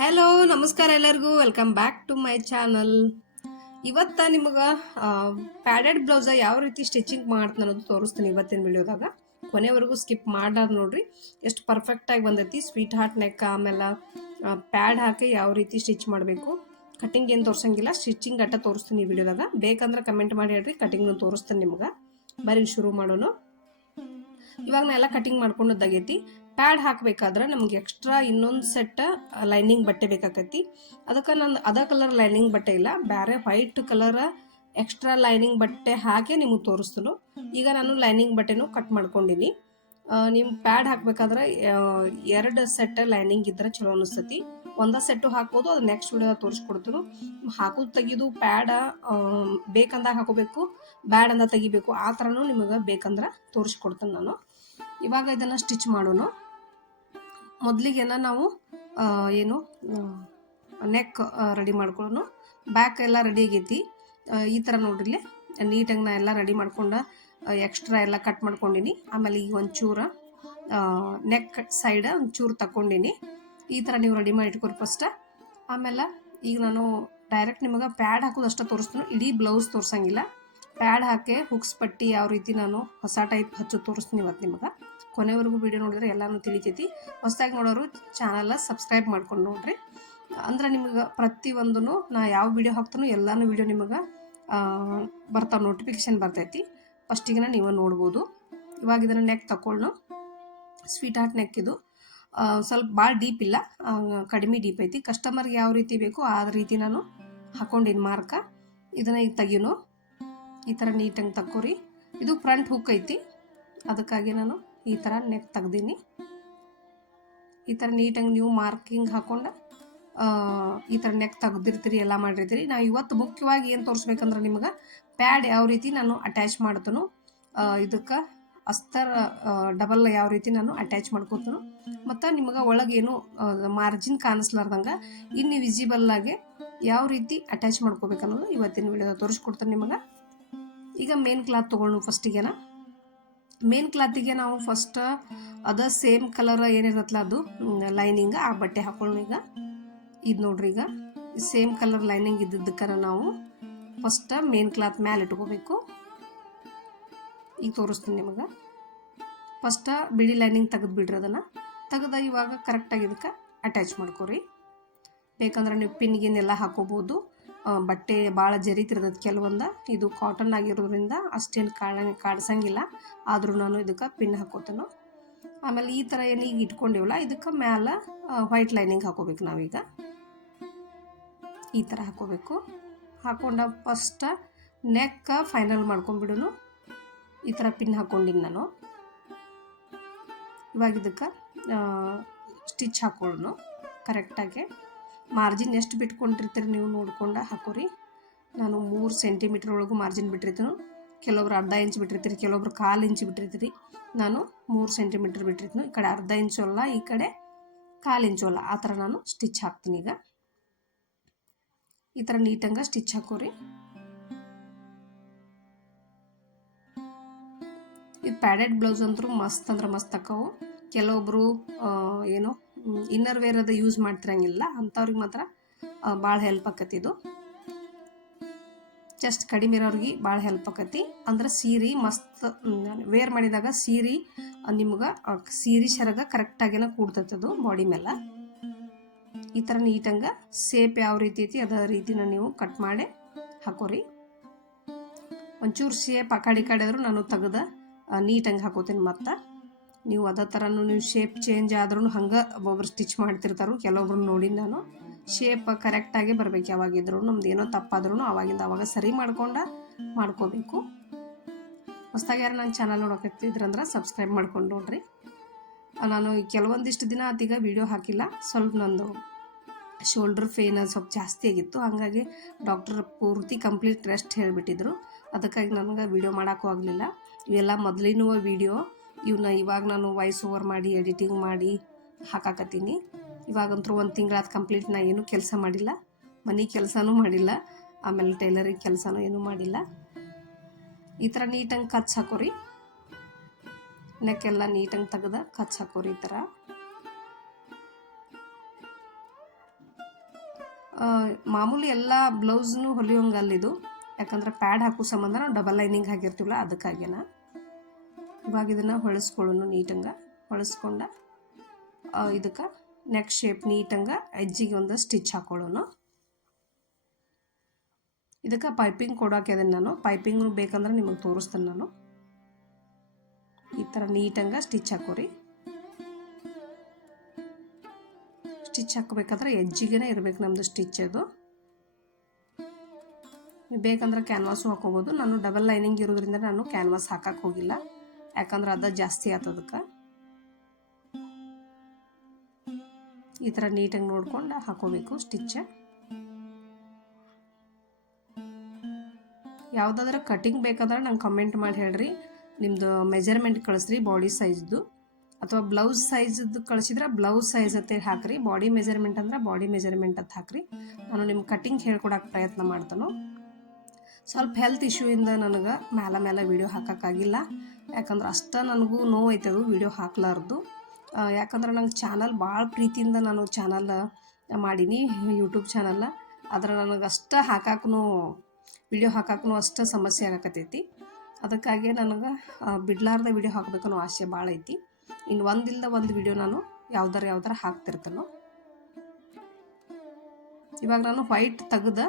Hello ನಮಸ್ಕಾರ ಎಲ್ಲರಿಗೂ welcome back to my channel. ಇವತ್ತ ನಿಮಗೆ ಪ್ಯಾಡೆಡ್ ಬ್ಲೌಸ ಯಾವ ರೀತಿ ಸ್ಟಿಚಿಂಗ್ ಮಾಡ್ತೀನಿ ಅನ್ನೋದು ತೋರಿಸ್ತೀನಿ ಇವತ್ತಿನ ವಿಡಿಯೋದಾಗ. ಕೊನೆವರೆಗೂ ಸ್ಕಿಪ್ ಮಾಡಾರ ನೋಡ್ರಿ, ಎಷ್ಟು ಪರ್ಫೆಕ್ಟಾಗಿ ಬಂದೈತಿ. ಸ್ವೀಟ್ ಹಾರ್ಟ್ ನೆಕ್ ಆಮೇಲೆ ಪ್ಯಾಡ್ ಹಾಕಿ ಯಾವ ರೀತಿ ಸ್ಟಿಚ್ ಮಾಡಬೇಕು. ಕಟಿಂಗ್ ಏನು ತೋರಿಸಂಗಿಲ್ಲ, ಸ್ಟಿಚಿಂಗ್ ಅಟ್ಟ ತೋರಿಸ್ತೀನಿ ಈ ವಿಡಿಯೋದಾಗ. ಬೇಕಂದ್ರೆ ಕಮೆಂಟ್ ಮಾಡಿ ಹೇಳ್ರಿ, ಕಟಿಂಗ್ನು ತೋರಿಸ್ತೀನಿ ನಿಮ್ಗೆ. ಬರೀ ಶುರು ಮಾಡೋಣ. ಇವಾಗ ನಾ ಎಲ್ಲ ಕಟಿಂಗ್ ಮಾಡ್ಕೊಂಡದ್ದಾಗೈತಿ. ಪ್ಯಾಡ್ ಹಾಕಬೇಕಾದ್ರೆ ನಮ್ಗೆ ಎಕ್ಸ್ಟ್ರಾ ಇನ್ನೊಂದು ಸೆಟ್ ಲೈನಿಂಗ್ ಬಟ್ಟೆ ಬೇಕಾಕೈತಿ. ಅದಕ್ಕೆ ನಾನು ಅದ ಕಲರ್ ಲೈನಿಂಗ್ ಬಟ್ಟೆ ಇಲ್ಲ, ಬೇರೆ ವೈಟ್ ಕಲರ್ ಎಕ್ಸ್ಟ್ರಾ ಲೈನಿಂಗ್ ಬಟ್ಟೆ ಹಾಕಿ ನಿಮಗೆ ತೋರಿಸ್ತನು. ಈಗ ನಾನು ಲೈನಿಂಗ್ ಬಟ್ಟೆನೂ ಕಟ್ ಮಾಡ್ಕೊಂಡಿನಿ. ನಿಮ್ಮ ಪ್ಯಾಡ್ ಹಾಕಬೇಕಾದ್ರೆ 2 ಸೆಟ್ ಲೈನಿಂಗ್ ಇದ್ರೆ ಚಲೋ ಅನಿಸ್ತತಿ. ಒಂದ ಸೆಟ್ಟು ಹಾಕ್ಬೋದು, ಅದು ನೆಕ್ಸ್ಟ್ ವಿಡಿಯೋ ತೋರಿಸ್ಕೊಡ್ತೀನಿ. ಹಾಕೋದು ತೆಗಿದು ಪ್ಯಾಡ ಬೇಕಂದಾಗ ಹಾಕೋಬೇಕು, ಬ್ಯಾಡ್ ಅಂದ ತೆಗಿಬೇಕು, ಆ ಥರನೂ ನಿಮಗೆ ಬೇಕಂದ್ರೆ ತೋರಿಸ್ಕೊಡ್ತೀನಿ ನಾನು. ಇವಾಗ ಇದನ್ನು ಸ್ಟಿಚ್ ಮಾಡೋಣ. ಮೊದಲಿಗೆನ ನಾವು ಏನು ನೆಕ್ ರೆಡಿ ಮಾಡ್ಕೊಳ್ಳೋಣ. ಬ್ಯಾಕ್ ಎಲ್ಲ ರೆಡಿ ಆಗೈತಿ. ಈ ಥರ ನೋಡ್ರಿಲೆ ನೀಟಾಗಿ ನಾ ಎಲ್ಲ ರೆಡಿ ಮಾಡ್ಕೊಂಡು ಎಕ್ಸ್ಟ್ರಾ ಎಲ್ಲ ಕಟ್ ಮಾಡ್ಕೊಂಡಿನಿ. ಆಮೇಲೆ ಈಗ ಒಂಚೂರು ನೆಕ್ ಸೈಡ್ ಒಂಚೂರು ತಗೊಂಡಿನಿ. ಈ ಥರ ನೀವು ರೆಡಿ ಮಾಡಿ ಇಟ್ಕೊರಿ ಫಸ್ಟ್. ಆಮೇಲೆ ಈಗ ನಾನು ಡೈರೆಕ್ಟ್ ನಿಮಗೆ ಪ್ಯಾಡ್ ಹಾಕೋದು ಅಷ್ಟೇ ತೋರಿಸ್ತೀನಿ, ಇಡೀ ಬ್ಲೌಸ್ ತೋರಿಸಂಗಿಲ್ಲ. ಪ್ಯಾಡ್ ಹಾಕಿ ಹುಕ್ಸ್ ಪಟ್ಟಿ ಯಾವ ರೀತಿ ನಾನು ಹೊಸ ಟೈಪ್ ಹಚ್ಚು ತೋರಿಸ್ತೀನಿ ಇವತ್ತು ನಿಮಗೆ. ಕೊನೆವರೆಗೂ ವಿಡಿಯೋ ನೋಡಿದ್ರೆ ಎಲ್ಲನೂ ತಿಳಿತೈತಿ. ಹೊಸದಾಗಿ ನೋಡೋರು ಚಾನಲ್ ಸಬ್ಸ್ಕ್ರೈಬ್ ಮಾಡ್ಕೊಂಡು ನೋಡ್ರಿ. ಅಂದ್ರೆ ನಿಮಗೆ ಪ್ರತಿಯೊಂದೂ ನಾ ಯಾವ ವಿಡಿಯೋ ಹಾಕ್ತಾನೋ ಎಲ್ಲನೂ ವಿಡಿಯೋ ನಿಮಗೆ ಬರ್ತಾವೆ, ನೋಟಿಫಿಕೇಶನ್ ಬರ್ತೈತಿ. ಫಸ್ಟಿಗೆ ನೀವು ನೋಡ್ಬೋದು. ಇವಾಗ ಇದನ್ನು ನೆಕ್ ತಗೊಳ್ಳೋ. ಸ್ವೀಟ್ ಹಾರ್ಟ್ ನೆಕ್ ಇದು. ಸ್ವಲ್ಪ ಭಾಳ ಡೀಪ್ ಇಲ್ಲ, ಕಡಿಮೆ ಡೀಪ್ ಐತಿ. ಕಸ್ಟಮರ್ಗೆ ಯಾವ ರೀತಿ ಬೇಕು ಆ ರೀತಿ ನಾನು ಹಾಕೊಂಡಿನಿ ಮಾರ್ಕ. ಇದನ್ನು ಈಗ ತೆಗಿಯೋನು. ಈ ಥರ ನೀಟಾಗಿ ತಕ್ಕೋರಿ. ಇದು ಫ್ರಂಟ್ ಹುಕ್ ಐತಿ, ಅದಕ್ಕಾಗಿ ನಾನು ಈ ಥರ ನೆಕ್ ತೆಗ್ದೀನಿ. ಈ ಥರ ನೀಟಾಗಿ ನೀವು ಮಾರ್ಕಿಂಗ್ ಹಾಕ್ಕೊಂಡು ಈ ಥರ ನೆಕ್ ತೆಗ್ದಿರ್ತೀರಿ, ಎಲ್ಲ ಮಾಡಿರ್ತೀರಿ. ನಾವು ಇವತ್ತು ಮುಖ್ಯವಾಗಿ ಏನು ತೋರಿಸ್ಬೇಕಂದ್ರೆ ನಿಮ್ಗೆ ಪ್ಯಾಡ್ ಯಾವ ರೀತಿ ನಾನು ಅಟ್ಯಾಚ್ ಮಾಡ್ತೇನೋ, ಇದಕ್ಕೆ ಅಸ್ತರ್ ಡಬಲ್ ಯಾವ ರೀತಿ ನಾನು ಅಟ್ಯಾಚ್ ಮಾಡ್ಕೊತೇನೋ, ಮತ್ತು ನಿಮಗೆ ಒಳಗೇನು ಮಾರ್ಜಿನ್ ಕಾಣಿಸ್ಲಾರ್ದಂಗೆ ವಿಸಿಬಲ್ಲಾಗಿ ಯಾವ ರೀತಿ ಅಟ್ಯಾಚ್ ಮಾಡ್ಕೋಬೇಕನ್ನೋದು ಇವತ್ತಿನ ವಿಡಿಯೋ ತೋರಿಸ್ಕೊಡ್ತೇನೆ ನಿಮಗೆ. ಈಗ ಮೇನ್ ಕ್ಲಾತ್ ತೊಗೊಳ್ಳೋಣ. ಫಸ್ಟಿಗೆನ ಮೇನ್ ಕ್ಲಾತಿಗೆ ನಾವು ಫಸ್ಟ್ ಅದ ಸೇಮ್ ಕಲರ್ ಏನಿರತ್ತಲ್ಲ ಅದು ಲೈನಿಂಗ್, ಆ ಬಟ್ಟೆ ಹಾಕೊಳ್ಳೋಣ. ಈಗ ಇದು ನೋಡ್ರಿ, ಈಗ ಸೇಮ್ ಕಲರ್ ಲೈನಿಂಗ್ ಇದ್ದಿದ್ದಕ್ಕರ ನಾವು ಫಸ್ಟ್ ಮೇನ್ ಕ್ಲಾತ್ ಮೇಲೆ ಇಟ್ಕೋಬೇಕು. ಈಗ ತೋರಿಸ್ತೀನಿ ನಿಮಗೆ. ಫಸ್ಟ್ ಬಿಳಿ ಲೈನಿಂಗ್ ತೆಗೆದು ಬಿಡ್ರಿ. ಅದನ್ನು ತೆಗೆದ ಇವಾಗ ಕರೆಕ್ಟಾಗಿ ಇದಕ್ಕೆ ಅಟ್ಯಾಚ್ ಮಾಡ್ಕೊರಿ. ಬೇಕಂದ್ರೆ ನೀವು ಪಿನ್ಗಿನ್ನೆಲ್ಲ ಹಾಕೋಬೋದು. ಬಟ್ಟೆ ಭಾಳ ಜರಿತಿರ್ತದೆ ಕೆಲವೊಂದು. ಇದು ಕಾಟನ್ ಆಗಿರೋದ್ರಿಂದ ಅಷ್ಟೇನು ಕಾಡ್ಸಂಗಿಲ್ಲ, ಆದರೂ ನಾನು ಇದಕ್ಕೆ ಪಿನ್ ಹಾಕೋತೇನೆ. ಆಮೇಲೆ ಈ ಥರ ಏನು ಈಗ ಇಟ್ಕೊಂಡಿವಲ್ಲ, ಇದಕ್ಕೆ ಮ್ಯಾಲೆ ವೈಟ್ ಲೈನಿಂಗ್ ಹಾಕೋಬೇಕು. ನಾವೀಗ ಈ ಥರ ಹಾಕೋಬೇಕು. ಹಾಕೊಂಡ ಫಸ್ಟ್ ನೆಕ್ ಫೈನಲ್ ಮಾಡ್ಕೊಂಡ್ಬಿಡೋನು. ಈ ಥರ ಪಿನ್ ಹಾಕ್ಕೊಂಡಿನಿ ನಾನು. ಇವಾಗ ಇದಕ್ಕೆ ಸ್ಟಿಚ್ ಹಾಕೊಳ್ಳೋಣ ಕರೆಕ್ಟಾಗಿ. ಮಾರ್ಜಿನ್ ಎಷ್ಟು ಬಿಟ್ಕೊಂಡಿರ್ತೀರಿ ನೀವು ನೋಡ್ಕೊಂಡು ಹಾಕೋರಿ. ನಾನು 3 ಸೆಂಟಿಮೀಟರ್ ಒಳಗೂ ಮಾರ್ಜಿನ್ ಬಿಟ್ಟಿರ್ತೀನಿ. ಕೆಲವೊಬ್ರು ಅರ್ಧ ಇಂಚ್ ಬಿಟ್ಟಿರ್ತೀರಿ, ಕೆಲವೊಬ್ರು 1/4 ಇಂಚ್ ಬಿಟ್ಟಿರ್ತೀರಿ. ನಾನು 3 ಸೆಂಟಿಮೀಟರ್ ಬಿಟ್ಟಿರ್ತೀನಿ. ಈ ಕಡೆ ಅರ್ಧ ಇಂಚು ಅಲ್ಲ, ಈ ಕಡೆ 1/4 ಇಂಚು ಅಲ್ಲ, ಆ ಥರ ನಾನು ಸ್ಟಿಚ್ ಹಾಕ್ತೀನಿ. ಈಗ ಈ ಥರ ನೀಟಂಗೆ ಸ್ಟಿಚ್ ಹಾಕೋರಿ. ಇದು ಪ್ಯಾಡೆಡ್ ಬ್ಲೌಸ್ ಅಂತೂ ಮಸ್ತ್ ಅಂದ್ರೆ ಮಸ್ತ್ ಹಾಕವು. ಕೆಲವೊಬ್ರು ಏನು ಇನ್ನರ್ ವೇರ್ ಅದು ಯೂಸ್ ಮಾಡ್ತಿರಂಗಿಲ್ಲ, ಅಂಥವ್ರಿಗೆ ಮಾತ್ರ ಭಾಳ ಹೆಲ್ಪ್ ಆಕತಿ. ಇದು ಜಸ್ಟ್ ಕಡಿಮೆ ಇರೋರಿಗೆ ಭಾಳ ಹೆಲ್ಪ್ ಆಕತಿ. ಅಂದ್ರೆ ಸೀರೆ ಮಸ್ತ್ ವೇರ್ ಮಾಡಿದಾಗ ಸೀರೆ ನಿಮ್ಗೆ ಸೀರೆ ಸೆರಗ ಕರೆಕ್ಟಾಗೇನ ಕೂಡ್ತೈತದು ಬಾಡಿ ಮೇಲೆ. ಈ ಥರ ನೀಟಂಗೆ ಸೇಪ್ ಯಾವ ರೀತಿ ಐತಿ ಅದೇ ರೀತಿನ ನೀವು ಕಟ್ ಮಾಡಿ ಹಾಕೋರಿ. ಒಂಚೂರು ಶೇಪ್ ಆ ಕಡೆ ಆದರೂ ನಾನು ತೆಗೆದು ನೀಟಂಗೆ ಹಾಕೋತೀನಿ. ಮತ್ತು ನೀವು ಅದೇ ಥರನೂ ನೀವು ಶೇಪ್ ಚೇಂಜ್ ಆದ್ರೂ ಹಂಗೆ ಒಬ್ಬೊಬ್ರು ಸ್ಟಿಚ್ ಮಾಡ್ತಿರ್ತಾರೋ, ಕೆಲವೊಬ್ರು ನೋಡಿ ನಾನು ಶೇಪ್ ಕರೆಕ್ಟಾಗಿ ಬರಬೇಕು. ಯಾವಾಗಿದ್ರು ನಮ್ದು ಏನೋ ತಪ್ಪಾದ್ರೂ ಅವಾಗಿಂದ ಅವಾಗ ಸರಿ ಮಾಡ್ಕೋಬೇಕು. ಹೊಸದಾಗಿ ಯಾರು ನನ್ನ ಚಾನಲ್ ನೋಡೋಕತ್ತಿದ್ರಂದ್ರೆ ಸಬ್ಸ್ಕ್ರೈಬ್ ಮಾಡ್ಕೊಂಡು ನೋಡ್ರಿ. ನಾನು ಕೆಲವೊಂದಿಷ್ಟು ದಿನ ಆತೀಗ ವಿಡಿಯೋ ಹಾಕಿಲ್ಲ. ಸ್ವಲ್ಪ ನಂದು ಶೋಲ್ಡರ್ ಪೇನ್ ಸ್ವಲ್ಪ ಜಾಸ್ತಿ ಆಗಿತ್ತು, ಹಾಗಾಗಿ ಡಾಕ್ಟರ್ ಪೂರ್ತಿ ಕಂಪ್ಲೀಟ್ ರೆಸ್ಟ್ ಹೇಳಿಬಿಟ್ಟಿದ್ರು. ಅದಕ್ಕಾಗಿ ನನಗೆ ವಿಡಿಯೋ ಮಾಡೋಕ್ಕೂ ಆಗಲಿಲ್ಲ. ಇವೆಲ್ಲ ಮೊದಲಿನ ವಿಡಿಯೋ, ಇವನ್ನ ಇವಾಗ ನಾನು ವಾಯ್ಸ್ ಓವರ್ ಮಾಡಿ ಎಡಿಟಿಂಗ್ ಮಾಡಿ ಹಾಕಾಕತ್ತೀನಿ. ಇವಾಗಂತೂ 1 ತಿಂಗಳಾದ ಕಂಪ್ಲೀಟ್ ನಾ ಏನೂ ಕೆಲಸ ಮಾಡಿಲ್ಲ, ಮನೆ ಕೆಲಸನೂ ಮಾಡಿಲ್ಲ, ಆಮೇಲೆ ಟೈಲರಿಂಗ್ ಕೆಲಸನೂ ಏನೂ ಮಾಡಿಲ್ಲ. ಈ ಥರ ನೀಟಂಗೆ ಕಚ್ ಹಾಕೋರಿ. ನೆಕ್ಕೆಲ್ಲ ನೀಟಂಗೆ ತೆಗೆದ ಕಚ್ ಹಾಕೋರಿ. ಈ ಥರ ಮಾಮೂಲಿ ಎಲ್ಲ ಬ್ಲೌಸ್ನು ಹೊಲಿಯೋಂಗೆ ಅಲ್ಲಿದು, ಯಾಕಂದ್ರೆ ಪ್ಯಾಡ್ ಹಾಕೋ ಸಂಬಂಧ ನಾವು ಡಬಲ್ ಲೈನಿಂಗ್ ಹಾಕಿರ್ತೀವಲ್ಲ ಅದಕ್ಕಾಗಿನ. ಇವಾಗ ಇದನ್ನು ಹೊಳಿಸ್ಕೊಳ್ಳೋನು ನೀಟಂಗೆ. ಹೊಳಿಸ್ಕೊಂಡ ಇದಕ್ಕೆ ನೆಕ್ ಶೇಪ್ ನೀಟಂಗೆ ಎಜ್ಜಿಗೆ ಒಂದು ಸ್ಟಿಚ್ ಹಾಕೊಳ್ಳೋನು. ಇದಕ್ಕೆ ಪೈಪಿಂಗ್ ಕೊಡೋಕೆ ಅದನ್ನು ನಾನು ಪೈಪಿಂಗ್ ಬೇಕಂದ್ರೆ ನಿಮಗೆ ತೋರಿಸ್ತೇನೆ ನಾನು. ಈ ಥರ ನೀಟಂಗೆ ಸ್ಟಿಚ್ ಹಾಕೋರಿ. ಸ್ಟಿಚ್ ಹಾಕಬೇಕಾದ್ರೆ ಎಜ್ಜಿಗೆ ಇರಬೇಕು ನಮ್ಮದು ಸ್ಟಿಚ್. ಅದು ನೀವು ಬೇಕಂದ್ರೆ ಕ್ಯಾನ್ವಾಸು ಹಾಕೋಬೋದು. ನಾನು ಡಬಲ್ ಲೈನಿಂಗ್ ಇರೋದ್ರಿಂದ ನಾನು ಕ್ಯಾನ್ವಾಸ್ ಹಾಕಕ್ಕೆ ಹೋಗಿಲ್ಲ, ಯಾಕಂದ್ರೆ ಅದು ಜಾಸ್ತಿ ಆತದಕ್ಕೆ. ಈ ಥರ ನೀಟಾಗಿ ನೋಡ್ಕೊಂಡು ಹಾಕೋಬೇಕು ಸ್ಟಿಚ್. ಯಾವುದಾದ್ರೂ ಕಟಿಂಗ್ ಬೇಕಾದ್ರೆ ನಂಗೆ ಕಮೆಂಟ್ ಮಾಡಿ ಹೇಳ್ರಿ. ನಿಮ್ಮದು ಮೆಜರ್ಮೆಂಟ್ ಕಳಿಸ್ರಿ ಬಾಡಿ ಸೈಜ್ದು, ಅಥವಾ ಬ್ಲೌಸ್ ಸೈಜ್ದು ಕಳಿಸಿದ್ರೆ ಬ್ಲೌಸ್ ಸೈಜ್ ಅಂತ ಹಾಕ್ರಿ. ಬಾಡಿ ಮೆಜರ್ಮೆಂಟ್ ಅಂದ್ರೆ ಬಾಡಿ ಮೆಜರ್ಮೆಂಟ್ ಅಂತ ಹಾಕ್ರಿ. ನಾನು ನಿಮ್ಗೆ ಕಟಿಂಗ್ ಹೇಳ್ಕೊಡೋಕೆ ಪ್ರಯತ್ನ ಮಾಡ್ತಾನೋ. ಸ್ವಲ್ಪ ಹೆಲ್ತ್ ಇಶ್ಯೂಯಿಂದ ನನಗೆ ಮೇಲೆ ವೀಡಿಯೋ ಹಾಕೋಕ್ಕಾಗಿಲ್ಲ, ಯಾಕಂದ್ರೆ ಅಷ್ಟು ನನಗೂ ನೋವು ಐತದು ವೀಡಿಯೋ ಹಾಕ್ಲಾರ್ದು. ಯಾಕಂದ್ರೆ ನಂಗೆ ಚಾನಲ್ ಭಾಳ ಪ್ರೀತಿಯಿಂದ ನಾನು ಚಾನಲ್ ಮಾಡೀನಿ, ಯೂಟ್ಯೂಬ್ ಚಾನಲ್. ಆದ್ರೆ ನನಗೆ ಅಷ್ಟು ಹಾಕಕ್ಕೂ ವೀಡಿಯೋ ಹಾಕಕ್ಕೂ ಅಷ್ಟು ಸಮಸ್ಯೆ ಆಗಕತ್ತೈತಿ. ಅದಕ್ಕಾಗಿ ನನಗೆ ಬಿಡ್ಲಾರ್ದ ವೀಡಿಯೋ ಹಾಕಬೇಕನ್ನೋ ಆಸೆ ಭಾಳ ಐತಿ. ಇನ್ನು ಒಂದಿಲ್ಲದ ಒಂದು ವೀಡಿಯೋ ನಾನು ಯಾವ್ದಾರ ಹಾಕ್ತಿರ್ತಾನೋ. ಇವಾಗ ನಾನು ವೈಟ್ ತೆಗೆದ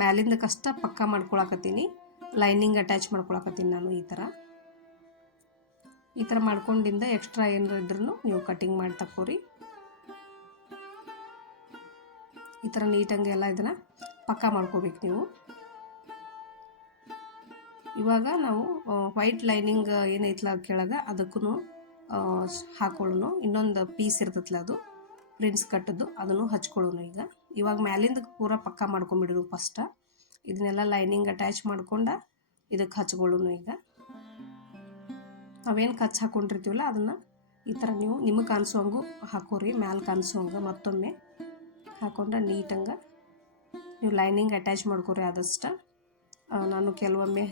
ಮ್ಯಾಲಿಂದ ಕಷ್ಟ ಪಕ್ಕ ಮಾಡ್ಕೊಳಕತ್ತೀನಿ, ಲೈನಿಂಗ್ ಅಟ್ಯಾಚ್ ಮಾಡ್ಕೊಳಕತ್ತೀನಿ ನಾನು. ಈ ಥರ ಮಾಡ್ಕೊಂಡಿಂದ ಎಕ್ಸ್ಟ್ರಾ ಏನಾರು ಇದ್ರೂ ನೀವು ಕಟಿಂಗ್ ಮಾಡಿ ತಕ್ಕೋರಿ. ಈ ಥರ ನೀಟಂಗೆ ಎಲ್ಲ ಇದನ್ನು ಪಕ್ಕ ಮಾಡ್ಕೋಬೇಕು ನೀವು. ಇವಾಗ ನಾವು ವೈಟ್ ಲೈನಿಂಗ್ ಏನೈತಲ್ಲ ಕೆಳಗೆ ಅದಕ್ಕೂ ಹಾಕೊಳ್ಳೋನು. ಇನ್ನೊಂದು ಪೀಸ್ ಇರ್ತೈತಲ್ಲ ಅದು ಪ್ರಿನ್ಸ್ ಕಟ್ಟದ್ದು, ಅದನ್ನು ಹಚ್ಕೊಳ್ಳೋನು. ಇವಾಗ ಮ್ಯಾಲಿಂದ ಪೂರ ಪಕ್ಕ ಮಾಡ್ಕೊಂಬಿಡೋದು ಫಸ್ಟ. ಇದನ್ನೆಲ್ಲ ಲೈನಿಂಗ್ ಅಟ್ಯಾಚ್ ಮಾಡ್ಕೊಂಡು ಇದಕ್ಕೆ ಹಚ್ಕೊಳ್ಳೋನು. ನಾವೇನು ಕಚ್ ಹಾಕ್ಕೊಂಡಿರ್ತೀವಲ್ಲ ಅದನ್ನು ಈ ಥರ ನೀವು ನಿಮಗೆ ಕಾಣಿಸೋಂಗು ಹಾಕೋರಿ, ಮ್ಯಾಲೆ ಕಾಣಿಸೋಂಗೆ ಮತ್ತೊಮ್ಮೆ ಹಾಕೊಂಡ್ರೆ ನೀಟಂಗೆ ನೀವು ಲೈನಿಂಗ್ ಅಟ್ಯಾಚ್ ಮಾಡ್ಕೋರಿ ಆದಷ್ಟು. ನಾನು ಕೆಲವೊಮ್ಮೆ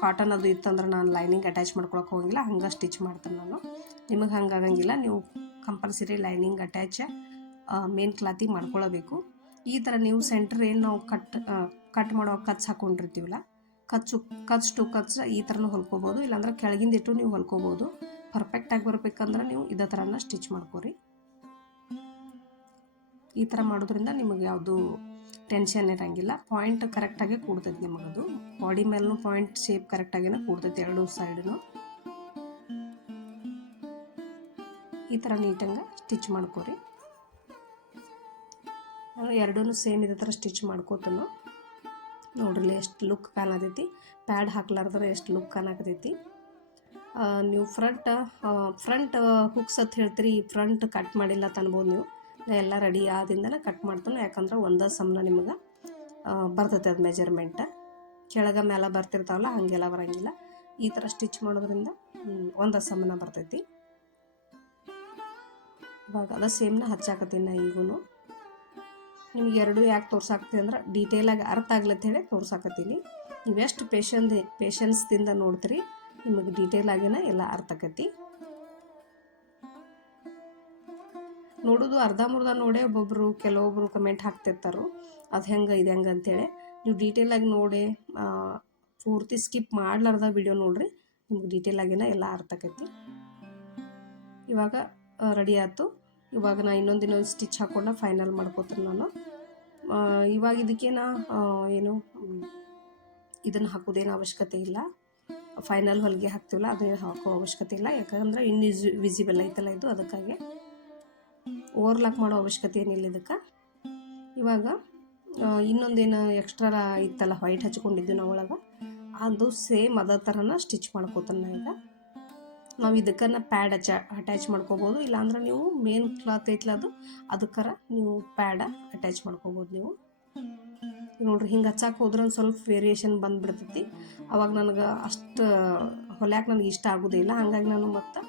ಕಾಟನ್ ಅದು ಇತ್ತಂದ್ರೆ ನಾನು ಲೈನಿಂಗ್ ಅಟ್ಯಾಚ್ ಮಾಡ್ಕೊಳಕ್ಕೆ ಹೋಗಿಲ್ಲ, ಹಂಗೆ ಸ್ಟಿಚ್ ಮಾಡ್ತೇನೆ ನಾನು. ನಿಮಗೆ ಹಂಗೆ ಆಗಂಗಿಲ್ಲ, ನೀವು ಕಂಪಲ್ಸರಿ ಲೈನಿಂಗ್ ಅಟ್ಯಾಚ್ ಮೇನ್ ಕ್ಲಾತಿಗೆ ಮಾಡ್ಕೊಳ್ಬೇಕು. ಈ ಥರ ನೀವು ಸೆಂಟ್ರ್ ಏನು ನಾವು ಕಟ್ ಮಾಡೋ ಕಚ್ ಹಾಕ್ಕೊಂಡಿರ್ತೀವಲ್ಲ, ಕಚ್ ಟು ಕಚ್ ಈ ಥರನೂ ಹೊಲ್ಕೋಬೋದು, ಇಲ್ಲಾಂದ್ರೆ ಕೆಳಗಿಂದಿಟ್ಟು ನೀವು ಹೊಲ್ಕೋಬೋದು. ಪರ್ಫೆಕ್ಟಾಗಿ ಬರ್ಬೇಕಂದ್ರೆ ನೀವು ಇದೇ ಥರನ ಸ್ಟಿಚ್ ಮಾಡ್ಕೋರಿ. ಈ ಥರ ಮಾಡೋದ್ರಿಂದ ನಿಮಗೆ ಯಾವುದು ಟೆನ್ಷನ್ ಇರೋಂಗಿಲ್ಲ. ಪಾಯಿಂಟ್ ಕರೆಕ್ಟಾಗಿ ಕೂಡ್ತೈತೆ ನಿಮಗದು. ಬಾಡಿ ಮೇಲೂ ಪಾಯಿಂಟ್ ಶೇಪ್ ಕರೆಕ್ಟಾಗಿನೇ ಕೂಡ್ತೈತೆ ಎರಡೂ ಸೈಡ್ನು. ಈ ಥರ ನೀಟಂಗೆ ಸ್ಟಿಚ್ ಮಾಡ್ಕೋರಿ. ನಾನು ಎರಡೂ ಸೇಮ್ ಇದೇ ಥರ ಸ್ಟಿಚ್ ಮಾಡ್ಕೋತನು. ನೋಡ್ರಿ ಎಷ್ಟು ಲುಕ್ ಕಾಣತೈತಿ, ಪ್ಯಾಡ್ ಹಾಕ್ಲಾರ್ದ್ರೆ ಎಷ್ಟು ಲುಕ್ ಕಾಣಕತೈತಿ. ನೀವು ಫ್ರಂಟ್ ಹುಕ್ಸ್ ಅಂತ ಹೇಳ್ತೀರಿ, ಫ್ರಂಟ್ ಕಟ್ ಮಾಡಿಲ್ಲ ತನ್ಬೋದು ನೀವು. ನಾ ಎಲ್ಲ ರೆಡಿ ಆದಿಂದನೇ ಕಟ್ ಮಾಡ್ತಾನೆ, ಯಾಕಂದ್ರೆ ಒಂದೇ ಸಮನ ನಿಮಗೆ ಬರ್ತೈತೆ ಅದು ಮೆಜರ್ಮೆಂಟ್. ಕೆಳಗೆ ಮೇಲೆ ಬರ್ತಿರ್ತಾವಲ್ಲ ಹಾಗೆಲ್ಲ ಬರೋಂಗಿಲ್ಲ. ಈ ಥರ ಸ್ಟಿಚ್ ಮಾಡೋದ್ರಿಂದ ಒಂದೇ ಸಮನ ಬರ್ತೈತಿ. ಇವಾಗ ಅದ ಸೇಮ್ನ ಹಚ್ಚಾಕತ್ತೀನಿ ನಾ ಈಗೂ. ನಿಮ್ಗೆ ಎರಡು ಯಾಕೆ ತೋರ್ಸಾಕ್ತೀನಿ ಅಂದ್ರೆ ಡೀಟೇಲಾಗಿ ಅರ್ಥ ಆಗ್ಲತ್ತ ಹೇಳಿ ತೋರ್ಸಾಕತ್ತೀನಿ. ನೀವೆಷ್ಟು ಪೇಷನ್ಸ್ದಿಂದ ನೋಡ್ತೀರಿ ನಿಮಗೆ ಡೀಟೇಲಾಗಿನ ಎಲ್ಲ ಅರ್ಥ ಆಕತಿ. ನೋಡೋದು ಅರ್ಧಂಬರ್ಧ ನೋಡೇ ಕೆಲವೊಬ್ಬರು ಕಮೆಂಟ್ ಹಾಕ್ತಿರ್ತಾರೋ ಅದು ಹೆಂಗೆ ಇದು ಹೆಂಗೆ ಅಂತೇಳಿ. ನೀವು ಡೀಟೇಲಾಗಿ ನೋಡಿ ಪೂರ್ತಿ ಸ್ಕಿಪ್ ಮಾಡ್ಲಾರ್ದ ವಿಡಿಯೋ ನೋಡ್ರಿ, ನಿಮ್ಗೆ ಡೀಟೇಲಾಗಿನ ಎಲ್ಲ ಅರ್ಥ ಆಕೈತಿ. ಇವಾಗ ರೆಡಿ ಆಯ್ತು. ಇವಾಗ ನಾ ಇನ್ನೊಂದು ಸ್ಟಿಚ್ ಹಾಕ್ಕೊಂಡು ಫೈನಲ್ ಮಾಡ್ಕೋತೀನಿ ನಾನು. ಇವಾಗ ಇದಕ್ಕೇನ ಏನು ಇದನ್ನು ಹಾಕೋದೇನು ಅವಶ್ಯಕತೆ ಇಲ್ಲ. ಫೈನಲ್ ಹೊಲಿಗೆ ಹಾಕ್ತೀವಲ್ಲ ಅದನ್ನು ಹಾಕೋ ಅವಶ್ಯಕತೆ ಇಲ್ಲ, ಯಾಕಂದ್ರೆ ವಿಸಿಬಲ್ ಐತಲ್ಲ ಇದು, ಅದಕ್ಕಾಗಿ ಓವರ್ಲಾಕ್ ಮಾಡೋ ಅವಶ್ಯಕತೆ ಏನಿಲ್ಲ ಇದಕ್ಕೆ. ಇವಾಗ ಇನ್ನೊಂದೇನು ಎಕ್ಸ್ಟ್ರಾ ಇತ್ತಲ್ಲ ವೈಟ್ ಹಚ್ಕೊಂಡಿದ್ದು ನಾವು ಒಳಗೆ, ಅದು ಸೇಮ್ ಅದೇ ಥರನ ಸ್ಟಿಚ್ ಮಾಡ್ಕೋತಾನೆ. ಈಗ ನಾವು ಇದಕ್ಕನ್ನು ಪ್ಯಾಡ್ ಅಟ್ಯಾಚ್ ಮಾಡ್ಕೋಬೋದು, ಇಲ್ಲಾಂದ್ರೆ ನೀವು ಮೇನ್ ಕ್ಲಾತ್ ಐತಲ್ಲ ಅದಕ್ಕರ ನೀವು ಪ್ಯಾಡ ಅಟ್ಯಾಚ್ ಮಾಡ್ಕೋಬೋದು. ನೀವು ನೋಡ್ರಿ ಹಿಂಗೆ ಹಚ್ಚಾಕೆ ಹೋದ್ರೆ ಒಂದು ಸ್ವಲ್ಪ ವೇರಿಯೇಷನ್ ಬಂದುಬಿಡ್ತೈತಿ. ಅವಾಗ ನನಗೆ ಅಷ್ಟು ಹೊಲ್ಯಾಕೆ ನನಗೆ ಇಷ್ಟ ಆಗೋದೇ ಇಲ್ಲ. ಹಾಗಾಗಿ ನಾನು ಮತ್ತೆ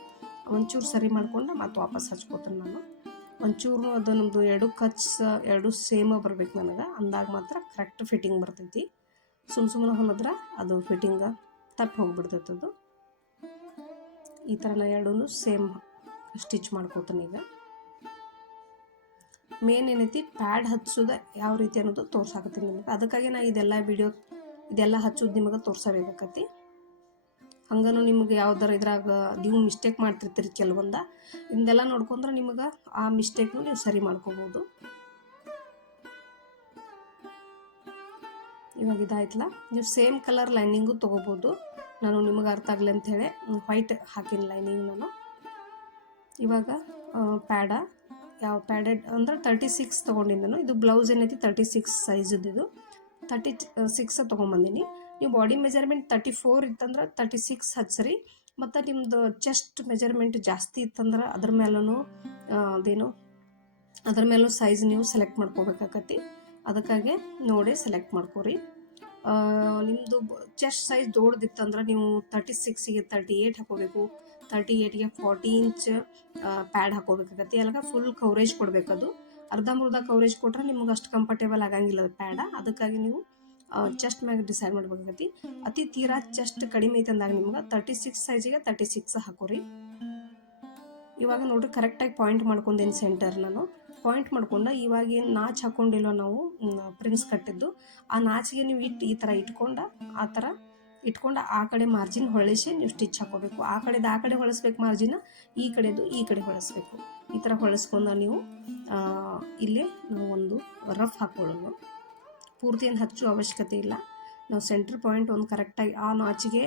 ಒಂಚೂರು ಸರಿ ಮಾಡ್ಕೊಂಡು ಮತ್ತೆ ವಾಪಸ್ ಹಚ್ಕೋತೀನಿ ನಾನು. ಒಂಚೂರು ಅದು ನಮ್ಮದು ಎರಡು ಸೇಮ ಬರ್ಬೇಕು ನನಗೆ, ಅಂದಾಗ ಮಾತ್ರ ಕರೆಕ್ಟ್ ಫಿಟ್ಟಿಂಗ್ ಬರ್ತೈತಿ. ಸುಮ್ಮನೆ ಹೊಲಿದ್ರೆ ಅದು ಫಿಟ್ಟಿಂಗ ತಪ್ಪಿ ಹೋಗ್ಬಿಡ್ತೈತೆ ಅದು. ಈ ಥರ ನಾ ಎರಡೂ ಸೇಮ್ ಸ್ಟಿಚ್ ಮಾಡ್ಕೋತೀನಿ. ಈಗ ಮೇನ್ ಏನೈತಿ ಪ್ಯಾಡ್ ಹಚ್ಚೋದು ಯಾವ ರೀತಿ ಅನ್ನೋದು ತೋರ್ಸಾಕತ್ತೀನಿ ನಿಮಗೆ. ಅದಕ್ಕಾಗಿ ನಾ ಇದೆಲ್ಲ ಹಚ್ಚೋದು ನಿಮಗೆ ತೋರ್ಸಬೇಕಾಕತಿ. ಹಂಗನು ನಿಮ್ಗೆ ಯಾವ್ದಾರ ಇದ್ರಾಗ ನೀವು ಮಿಸ್ಟೇಕ್ ಮಾಡ್ತಿರ್ತೀರಿ ಕೆಲವೊಂದ, ಇದೆಲ್ಲ ನೋಡ್ಕೊಂಡ್ರೆ ನಿಮಗೆ ಆ ಮಿಸ್ಟೇಕ್ನು ನೀವು ಸರಿ ಮಾಡ್ಕೋಬೋದು. ಇವಾಗ ಇದಾಯ್ತಲ್ಲ, ನೀವು ಸೇಮ್ ಕಲರ್ ಲೈನಿಂಗು ತೊಗೋಬೋದು. ನಾನು ನಿಮಗೆ ಅರ್ಥ ಆಗಲಿ ಅಂಥೇಳಿ ವೈಟ್ ಹಾಕಿನ ಲೈನಿಂಗ್ ನಾನು. ಇವಾಗ ಪ್ಯಾಡ ಯಾವ ಪ್ಯಾಡೆಡ್ ಅಂದ್ರೆ 36 ತೊಗೊಂಡಿನಿ ನಾನು. ಇದು ಬ್ಲೌಸ್ ಏನೈತಿ 36 ಸೈಜದ್ದು, ಇದು 36 ತೊಗೊಂಬಂದಿನಿ. ನೀವು ಬಾಡಿ ಮೆಜರ್ಮೆಂಟ್ 34 ಇತ್ತಂದ್ರೆ 36 ಹಚ್ಚಿರಿ. ಮತ್ತು ನಿಮ್ಮದು ಚೆಸ್ಟ್ ಮೆಜರ್ಮೆಂಟ್ ಜಾಸ್ತಿ ಇತ್ತಂದ್ರೆ ಅದ್ರ ಮೇಲೂ ಸೈಜ್ ನೀವು ಸೆಲೆಕ್ಟ್ ಮಾಡ್ಕೋಬೇಕಾಕತಿ. ಅದಕ್ಕಾಗಿ ನೋಡಿ ಸೆಲೆಕ್ಟ್ ಮಾಡ್ಕೊರಿ. ನಿಮ್ಮದು ಚೆಸ್ಟ್ ಸೈಜ್ ದೊಡ್ಡದಿತ್ತಂದ್ರೆ ನೀವು 36ಗೆ 38 ಹಾಕೋಬೇಕು, 38ಗೆ 40 ಇಂಚ್ ಪ್ಯಾಡ್ ಹಾಕೋಬೇಕಾಗತ್ತೆ. ಅಲ್ಲಾಗ ಫುಲ್ ಕವರೇಜ್ ಕೊಡಬೇಕದು. ಅರ್ಧಂಬರ್ಧ ಕವರೇಜ್ ಕೊಟ್ರೆ ನಿಮ್ಗೆ ಅಷ್ಟು ಕಂಫರ್ಟೇಬಲ್ ಆಗಂಗಿಲ್ಲ ಅದು ಪ್ಯಾಡ. ಅದಕ್ಕಾಗಿ ನೀವು ಚೆಸ್ಟ್ ಮ್ಯಾಗ ಡಿಸೈಡ್ ಮಾಡ್ಬೇಕಾಗತ್ತೆ. ಅತಿ ತೀರಾ ಚೆಸ್ಟ್ ಕಡಿಮೆ ಐತೆ ಅಂದಾಗ ನಿಮ್ಗೆ 36 ಸೈಜಿಗೆ 36 ಹಾಕೋರಿ. ಇವಾಗ ನೋಡ್ರಿ ಕರೆಕ್ಟಾಗಿ ಪಾಯಿಂಟ್ ಮಾಡ್ಕೊಂಡೇನು ಸೆಂಟರ್ ನಾನು ಪಾಯಿಂಟ್ ಮಾಡ್ಕೊಂಡು, ಇವಾಗ ಏನು ನಾಚ್ ಹಾಕೊಂಡಿಲ್ಲೋ ನಾವು ಪ್ರಿನ್ಸ್ ಕಟ್ಟಿದ್ದು, ಆ ನಾಚಿಗೆ ನೀವು ಈ ಥರ ಇಟ್ಕೊಂಡು ಆ ಕಡೆ ಮಾರ್ಜಿನ್ ಹೊಳಿಸಿ ನೀವು ಸ್ಟಿಚ್ ಹಾಕೋಬೇಕು. ಆ ಕಡೆ ಹೊಳಿಸ್ಬೇಕು ಮಾರ್ಜಿನ, ಈ ಕಡೆ ಹೊಳಿಸ್ಬೇಕು. ಈ ಥರ ಹೊಳಿಸ್ಕೊಂಡು ನೀವು ಇಲ್ಲೇ ನಾವು ಒಂದು ರಫ್ ಹಾಕೊಳ್ಳೋದು. ಪೂರ್ತಿ ಏನು ಹಚ್ಚೋ ಅವಶ್ಯಕತೆ ಇಲ್ಲ. ನಾವು ಸೆಂಟ್ರ್ ಪಾಯಿಂಟ್ ಒಂದು ಕರೆಕ್ಟಾಗಿ ಆ ನಾಚಿಗೆ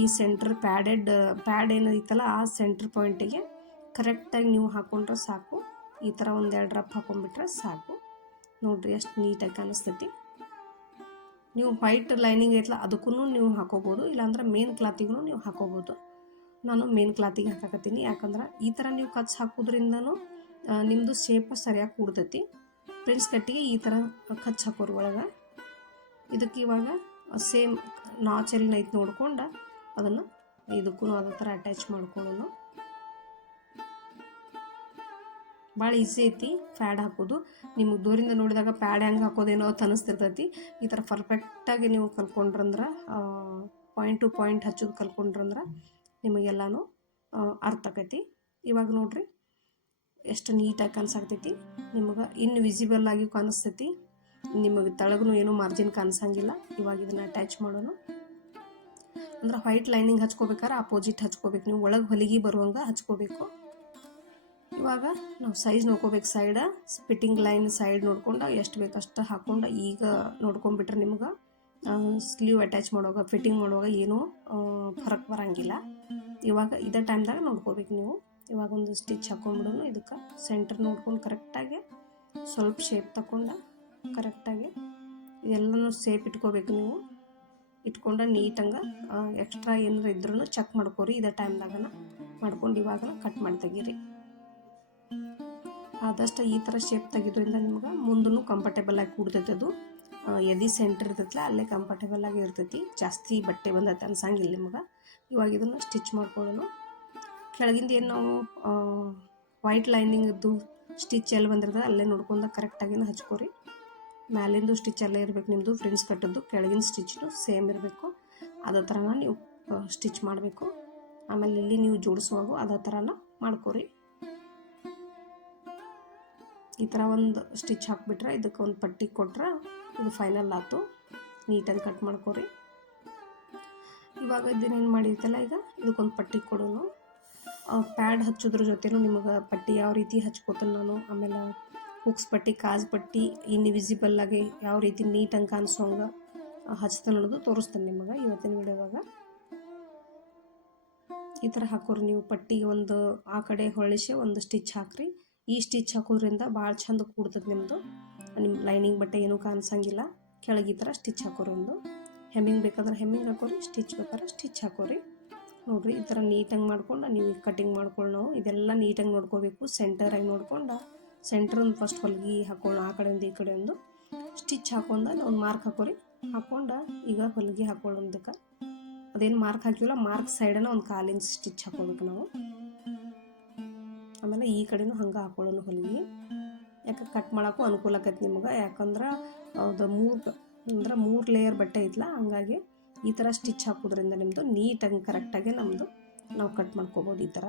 ಈ ಸೆಂಟ್ರ್ ಪ್ಯಾಡ್ ಏನೈತಲ್ಲ ಆ ಸೆಂಟ್ರ್ ಪಾಯಿಂಟಿಗೆ ಕರೆಕ್ಟಾಗಿ ನೀವು ಹಾಕ್ಕೊಂಡ್ರೆ ಸಾಕು. ಈ ಥರ ಒಂದೆರಡು ರಫ್ ಹಾಕೊಂಡ್ಬಿಟ್ರೆ ಸಾಕು. ನೋಡಿರಿ ಎಷ್ಟು ನೀಟಾಗಿ ಕಾಣಿಸ್ತೈತಿ. ನೀವು ವೈಟ್ ಲೈನಿಂಗ್ ಐತಲ್ಲ ಅದಕ್ಕೂ ನೀವು ಹಾಕೋಬೋದು, ಇಲ್ಲಾಂದ್ರೆ ಮೇನ್ ಕ್ಲಾತಿಗೂ ನೀವು ಹಾಕೋಬೋದು. ನಾನು ಮೇನ್ ಕ್ಲಾತಿಗೆ ಹಾಕಕತ್ತೀನಿ. ಯಾಕಂದ್ರೆ ಈ ಥರ ನೀವು ಕಚ್ ಹಾಕೋದ್ರಿಂದನೂ ನಿಮ್ಮದು ಶೇಪ್ ಸರಿಯಾಗಿ ಕೂಡ್ತೈತಿ. ಪ್ರಿನ್ಸ್ ಕಟ್ಟಿಗೆ ಈ ಥರ ಕಚ್ ಹಾಕೋರು ಒಳಗೆ. ಇದಕ್ಕೆ ಇವಾಗ ಸೇಮ್ ನಾಚ್ ಎಲ್ಲ ಐತೆ ನೋಡ್ಕೊಂಡು ಅದನ್ನು ಇದಕ್ಕೂ ಅದೇ ಥರ ಅಟ್ಯಾಚ್ ಮಾಡ್ಕೊಳ್ಳೋಣ. ಭಾಳ ಈಸಿ ಐತಿ ಪ್ಯಾಡ್ ಹಾಕೋದು. ನಿಮಗೆ ದೂರಿಂದ ನೋಡಿದಾಗ ಪ್ಯಾಡ್ ಹೆಂಗೆ ಹಾಕೋದೇನೋ ಅಂತ ಅನಿಸ್ತಿರ್ತೈತಿ. ಈ ಥರ ಪರ್ಫೆಕ್ಟಾಗಿ ನೀವು ಕಲ್ಕೊಂಡ್ರಂದ್ರೆ ಪಾಯಿಂಟ್ ಟು ಪಾಯಿಂಟ್ ಹಚ್ಚೋದು ಕಲ್ಕೊಂಡ್ರಂದ್ರೆ ನಿಮಗೆಲ್ಲನೂ ಅರ್ಥ ಆಕೈತಿ. ಇವಾಗ ನೋಡಿರಿ ಎಷ್ಟು ನೀಟಾಗಿ ಕಾಣಿಸಾಕ್ತೈತಿ. ನಿಮಗೆ ಇನ್ನು ವಿಸಿಬಲ್ ಆಗಿ ಕಾಣಿಸ್ತೈತಿ. ನಿಮಗೆ ತಳಗೂ ಏನೂ ಮಾರ್ಜಿನ್ ಕಾಣಿಸಂಗಿಲ್ಲ. ಇವಾಗ ಇದನ್ನು ಅಟ್ಯಾಚ್ ಮಾಡೋಣ. ಅಂದ್ರೆ ವೈಟ್ ಲೈನಿಂಗ್ ಹಚ್ಕೋಬೇಕಾದ್ರೆ ಅಪೋಸಿಟ್ ಹಚ್ಕೋಬೇಕು. ನೀವು ಒಳಗೆ ಹೊಲಿಗೆ ಬರುವಂಗೆ ಹಚ್ಕೋಬೇಕು. ಇವಾಗ ನಾವು ಸೈಜ್ ನೋಡ್ಕೋಬೇಕು. ಫಿಟ್ಟಿಂಗ್ ಲೈನ್ ಸೈಡ್ ನೋಡ್ಕೊಂಡು ಎಷ್ಟು ಬೇಕಷ್ಟು ಹಾಕ್ಕೊಂಡು ಈಗ ನೋಡ್ಕೊಂಡ್ಬಿಟ್ರೆ ನಿಮ್ಗೆ ಸ್ಲೀವ್ ಅಟ್ಯಾಚ್ ಮಾಡುವಾಗ ಫಿಟ್ಟಿಂಗ್ ಮಾಡುವಾಗ ಏನೂ ಫರಕ್ ಬರೋಂಗಿಲ್ಲ. ಇವಾಗ ಇದೇ ಟೈಮ್ದಾಗ ನೋಡ್ಕೋಬೇಕು ನೀವು. ಇವಾಗ ಒಂದು ಸ್ಟಿಚ್ ಹಾಕೊಂಡ್ಬಿಡೋನು. ಇದಕ್ಕೆ ಸೆಂಟರ್ ನೋಡ್ಕೊಂಡು ಕರೆಕ್ಟಾಗಿ ಸ್ವಲ್ಪ ಶೇಪ್ ತಗೊಂಡು ಕರೆಕ್ಟಾಗಿ ಎಲ್ಲನೂ ಶೇಪ್ ಇಟ್ಕೋಬೇಕು. ನೀವು ಇಟ್ಕೊಂಡು ನೀಟಂಗೆ ಎಕ್ಸ್ಟ್ರಾ ಏನಾರು ಇದ್ರೂ ಚೆಕ್ ಮಾಡ್ಕೋರಿ. ಇದೇ ಟೈಮ್ದಾಗನ ಮಾಡ್ಕೊಂಡು ಇವಾಗ ಕಟ್ ಮಾಡಿ ತೆಗೀರಿ. ಆದಷ್ಟು ಈ ಥರ ಶೇಪ್ ತೆಗಿದ್ರಿಂದ ನಿಮ್ಗೆ ಮುಂದೂ ಕಂಫರ್ಟೇಬಲ್ ಆಗಿ ಕೂಡ್ತೈತೆ. ಅದು ಎದೆ ಸೆಂಟ್ರ್ ಇರ್ತೈತಲ್ಲ ಅಲ್ಲೇ ಕಂಫರ್ಟೇಬಲ್ ಆಗಿ ಇರ್ತೈತಿ. ಜಾಸ್ತಿ ಬಟ್ಟೆ ಬಂದೈತೆ ಅನ್ಸಂಗಿಲ್ಲ ನಿಮ್ಗೆ. ಇವಾಗ ಇದನ್ನು ಸ್ಟಿಚ್ ಮಾಡ್ಕೊಳ್ಳೋಣ. ಕೆಳಗಿಂದ ಏನು ನಾವು ವೈಟ್ ಲೈನಿಂಗ್ದು ಸ್ಟಿಚ್ ಎಲ್ಲಿ ಬಂದಿರ್ತದೆ ಅಲ್ಲೇ ನೋಡ್ಕೊಂಡು ಕರೆಕ್ಟಾಗಿನ ಹಚ್ಕೋರಿ. ಮ್ಯಾಲಿಂದು ಸ್ಟಿಚ್ ಅಲ್ಲೇ ಇರಬೇಕು ನಿಮ್ಮದು. ಫ್ರಿನ್ಸ್ ಕಟ್ಟದ್ದು ಕೆಳಗಿನ ಸ್ಟಿಚ್ನು ಸೇಮ್ ಇರಬೇಕು. ಅದೇ ಥರನ ನೀವು ಸ್ಟಿಚ್ ಮಾಡಬೇಕು. ಆಮೇಲೆ ಇಲ್ಲಿ ನೀವು ಜೋಡಿಸುವಾಗ ಅದೇ ಥರನ ಮಾಡ್ಕೋರಿ. ಈ ಥರ ಒಂದು ಸ್ಟಿಚ್ ಹಾಕ್ಬಿಟ್ರೆ ಇದಕ್ಕೆ ಒಂದು ಪಟ್ಟಿ ಕೊಟ್ರೆ ಇದು ಫೈನಲ್ ಆಯ್ತು. ನೀಟಾಗಿ ಕಟ್ ಮಾಡ್ಕೋರಿ. ಇವಾಗ ಇದನ್ನೇನು ಮಾಡಿರ್ತಲ್ಲ ಈಗ ಇದಕ್ಕೊಂದು ಪಟ್ಟಿ ಕೊಡೋಣ. ಪ್ಯಾಡ್ ಹಚ್ಚೋದ್ರ ಜೊತೆನೂ ನಿಮಗೆ ಪಟ್ಟಿ ಯಾವ ರೀತಿ ಹಚ್ಕೋತೀನಿ ನಾನು, ಆಮೇಲೆ ಹುಕ್ಸ್ ಪಟ್ಟಿ ಕಾಜ್ ಪಟ್ಟಿ ಇನ್ವಿಸಿಬಲ್ ಆಗಿ ಯಾವ ರೀತಿ ನೀಟಂಗೆ ಕಾಣಿಸೋಂಗೆ ಹಚ್ತಾನೆ ಅನ್ನೋದು ತೋರಿಸ್ತೇನೆ ನಿಮಗೆ ಇವತ್ತಿನ ವಿಡಿಯೋದಾಗ. ಈ ಥರ ಹಾಕೋರಿ ನೀವು ಪಟ್ಟಿಗೆ ಒಂದು ಆ ಕಡೆ ಹೊಳಿಸಿ ಒಂದು ಸ್ಟಿಚ್ ಹಾಕ್ರಿ. ಈ ಸ್ಟಿಚ್ ಹಾಕೋದ್ರಿಂದ ಭಾಳ ಚಂದ ಕೂಡ್ತದೆ ನಿಮ್ಮದು. ನಿಮ್ಮ ಲೈನಿಂಗ್ ಬಟ್ಟೆ ಏನೂ ಕಾಣಿಸಂಗಿಲ್ಲ. ಕೆಳಗೆ ಈ ಥರ ಸ್ಟಿಚ್ ಹಾಕೋರಿ. ಒಂದು ಹೆಮ್ಮಿಂಗ್ ಬೇಕಾದ್ರೆ ಹೆಮ್ಮಿಂಗ್ ಹಾಕೋರಿ, ಸ್ಟಿಚ್ ಬೇಕಾದ್ರೆ ಸ್ಟಿಚ್ ಹಾಕೋರಿ. ನೋಡಿರಿ ಈ ಥರ ನೀಟಾಗಿ ಮಾಡ್ಕೊಂಡು ನೀವು ಕಟಿಂಗ್ ಮಾಡ್ಕೊಂಡು ನಾವು ಇದೆಲ್ಲ ನೀಟಾಗಿ ನೋಡ್ಕೋಬೇಕು. ಸೆಂಟರಾಗಿ ನೋಡ್ಕೊಂಡು ಸೆಂಟ್ರೊಂದು ಫಸ್ಟ್ ಹೊಲಿಗೆ ಹಾಕೊಂಡು ಆ ಕಡೆ ಒಂದು ಈ ಕಡೆ ಒಂದು ಸ್ಟಿಚ್ ಹಾಕೊಂಡು ಒಂದು ಮಾರ್ಕ್ ಹಾಕೋರಿ. ಹಾಕೊಂಡು ಈಗ ಹೊಲಿಗೆ ಹಾಕೊಳ್ಳೋದಕ್ಕೆ ಅದೇನು ಮಾರ್ಕ್ ಹಾಕಿವಲ್ಲ ಮಾರ್ಕ್ ಸೈಡನ್ನು ಒಂದು 1/4 ಇಂಚ್ ಸ್ಟಿಚ್ ಹಾಕೋಬೇಕು ನಾವು. ಆಮೇಲೆ ಈ ಕಡೆನೂ ಹಂಗೆ ಹಾಕೊಳ್ಳೋಣ ಹೊಲಿಗೆ. ಯಾಕೆ ಕಟ್ ಮಾಡೋಕ್ಕೂ ಅನುಕೂಲ ಆಕೈತೆ ನಿಮ್ಗೆ. ಯಾಕಂದ್ರೆ ಅದು 3 ಲೇಯರ್ ಬಟ್ಟೆ ಐತಲ್ಲ, ಹಂಗಾಗಿ ಈ ಥರ ಸ್ಟಿಚ್ ಹಾಕೋದ್ರಿಂದ ನಿಮ್ಮದು ನೀಟಾಗಿ ಕರೆಕ್ಟಾಗಿ ನಾವು ಕಟ್ ಮಾಡ್ಕೋಬೋದು. ಈ ಥರ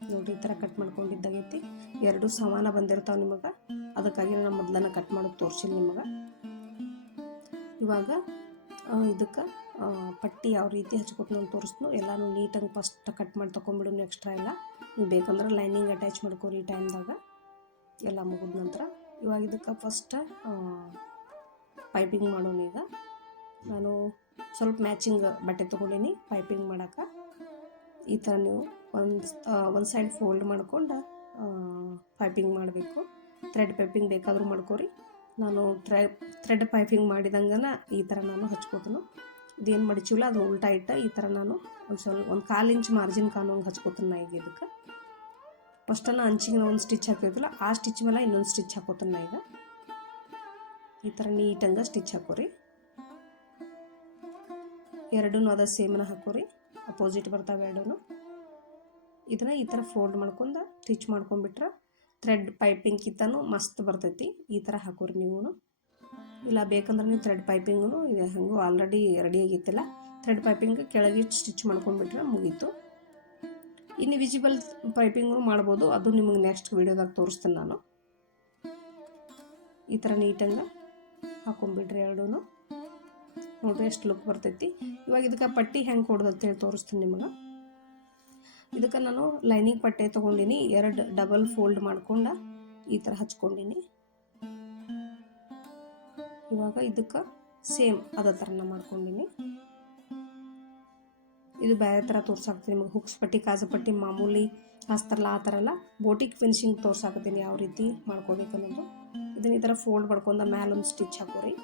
ನೋಡಿರಿ ಈ ಥರ ಕಟ್ ಮಾಡ್ಕೊಂಡಿದ್ದಾಗೈತಿ. ಎರಡು ಸಮಾನ ಬಂದಿರ್ತಾವೆ ನಿಮಗೆ, ಅದಕ್ಕಾಗಿ ನಾನು ಮೊದಲನ್ನು ಕಟ್ ಮಾಡೋದು ತೋರಿಸಿಲ್ಲ ನಿಮಗೆ. ಇವಾಗ ಇದಕ್ಕೆ ಪಟ್ಟಿ ಯಾವ ರೀತಿ ಹಚ್ಕೋತೀನಿ ಅಂತ ತೋರಿಸ್ತು. ಎಲ್ಲನೂ ನೀಟಾಗಿ ಫಸ್ಟ್ ಕಟ್ ಮಾಡಿ ತೊಗೊಂಡ್ಬಿಡು. ಎಕ್ಸ್ಟ್ರಾ ಎಲ್ಲ ನೀವು ಬೇಕಂದ್ರೆ ಲೈನಿಂಗ್ ಅಟ್ಯಾಚ್ ಮಾಡ್ಕೊರಿ ಈ ಟೈಮ್ದಾಗ ಎಲ್ಲ ಮುಗಿದ ನಂತರ. ಇವಾಗ ಇದಕ್ಕೆ ಫಸ್ಟ್ ಪೈಪಿಂಗ್ ಮಾಡೋಣ. ಈಗ ನಾನು ಸ್ವಲ್ಪ ಮ್ಯಾಚಿಂಗ್ ಬಟ್ಟೆ ತೊಗೊಂಡೀನಿ ಪೈಪಿಂಗ್ ಮಾಡೋಕೆ. ಈ ಥರ ನೀವು ಒಂದು ಸೈಡ್ ಫೋಲ್ಡ್ ಮಾಡ್ಕೊಂಡು ಪೈಪಿಂಗ್ ಮಾಡಬೇಕು. ಥ್ರೆಡ್ ಪೈಪಿಂಗ್ ಬೇಕಾದರೂ ಮಾಡ್ಕೊರಿ. ನಾನು ಥ್ರೆಡ್ ಪೈಪಿಂಗ್ ಮಾಡಿದಂಗೆ ಈ ಥರ ನಾನು ಹಚ್ಕೋತೀನಿ. ಇದೇನು ಮಡಿಚಿಲ್ಲ ಅದು ಉಲ್ಟಾ ಇಟ್ಟ ಈ ಥರ ನಾನು ಒಂದು 1/4 ಇಂಚ್ ಮಾರ್ಜಿನ್ ಕಾಣೋಂಗೆ ಹಚ್ಕೋತೀನಿ. ನಾ ಈಗ ಇದಕ್ಕೆ ಫಸ್ಟನ್ನು ಅಂಚಿಗೆ ನಾವು ಒಂದು ಸ್ಟಿಚ್ ಹಾಕಿರ್ತಿಲ್ಲ, ಆ ಸ್ಟಿಚ್ ಮೇಲೆ ಇನ್ನೊಂದು ಸ್ಟಿಚ್ ಹಾಕೋತೀನಿ. ನಾ ಈಗ ಈ ಥರ ನೀಟಂಗೆ ಸ್ಟಿಚ್ ಹಾಕೋರಿ. ಎರಡೂ ಅದ ಸೇಮನ್ನ ಹಾಕೋರಿ, ಅಪೋಸಿಟ್ ಬರ್ತಾವೆ ಎರಡೂ. ಇದನ್ನು ಈ ಥರ ಫೋಲ್ಡ್ ಮಾಡ್ಕೊಂಡು ಸ್ಟಿಚ್ ಮಾಡ್ಕೊಂಡ್ಬಿಟ್ರೆ ಥ್ರೆಡ್ ಪೈಪಿಂಗ್ ಕಿತ್ತನೂ ಮಸ್ತ್ ಬರ್ತೈತಿ. ಈ ಥರ ಹಾಕೋರಿ ನೀವು. ಇಲ್ಲ ಬೇಕಂದ್ರೆ ನೀವು ಥ್ರೆಡ್ ಪೈಪಿಂಗೂ ಇದು ಹಂಗೂ ಆಲ್ರೆಡಿ ರೆಡಿಯಾಗಿತ್ತಿಲ್ಲ, ಥ್ರೆಡ್ ಪೈಪಿಂಗ್ ಕೆಳಗೆ ಸ್ಟಿಚ್ ಮಾಡ್ಕೊಂಡ್ಬಿಟ್ರೆ ಮುಗೀತು. ಇನ್ನು ವಿಜಿಬಲ್ ಪೈಪಿಂಗು ಮಾಡ್ಬೋದು, ಅದು ನಿಮಗೆ ನೆಕ್ಸ್ಟ್ ವೀಡಿಯೋದಾಗ ತೋರಿಸ್ತೀನಿ ನಾನು. ಈ ಥರ ನೀಟಂಗೆ ಹಾಕೊಂಡ್ಬಿಡ್ರಿ ಎರಡೂ. ನೋಡ್ರಿ ಎಷ್ಟು ಲುಕ್ ಬರ್ತೈತಿ. ಇವಾಗ ಇದಕ್ಕೆ ಪಟ್ಟಿ ಹೆಂಗೆ ಕೊಡೋದು ಅಂತೇಳಿ ತೋರಿಸ್ತೀನಿ ನಿಮಗೆ. ಇದಕ್ಕೆ ನಾನು ಲೈನಿಂಗ್ ಪಟ್ಟೆ ತೊಗೊಂಡಿನಿ, 2 ಡಬಲ್ ಫೋಲ್ಡ್ ಮಾಡ್ಕೊಂಡು ಈ ಥರ ಹಚ್ಕೊಂಡಿನಿ. ಇವಾಗ ಇದಕ್ಕೆ ಸೇಮ್ ಅದೇ ಥರನ ಮಾಡ್ಕೊಂಡಿನಿ. ಇದು ಬೇರೆ ಥರ ತೋರ್ಸಾಕ್ತೀನಿ ನಿಮಗೆ. ಹುಕ್ಸ್ ಪಟ್ಟಿ, ಕಾಜು ಪಟ್ಟಿ ಮಾಮೂಲಿ ಹಾಸ್ತಾರಲ್ಲ ಆ ಥರ ಎಲ್ಲ ಬೋಟಿಕ್ ಫಿನಿಶಿಂಗ್ ತೋರ್ಸಾಕತ್ತೀನಿ ಯಾವ ರೀತಿ ಮಾಡ್ಕೋಬೇಕು ಅನ್ನೋದು. ಇದನ್ನ ಈ ಥರ ಫೋಲ್ಡ್ ಮಾಡ್ಕೊಂಡು ಮ್ಯಾಲೊಂದು ಸ್ಟಿಚ್ ಹಾಕೋರಿ,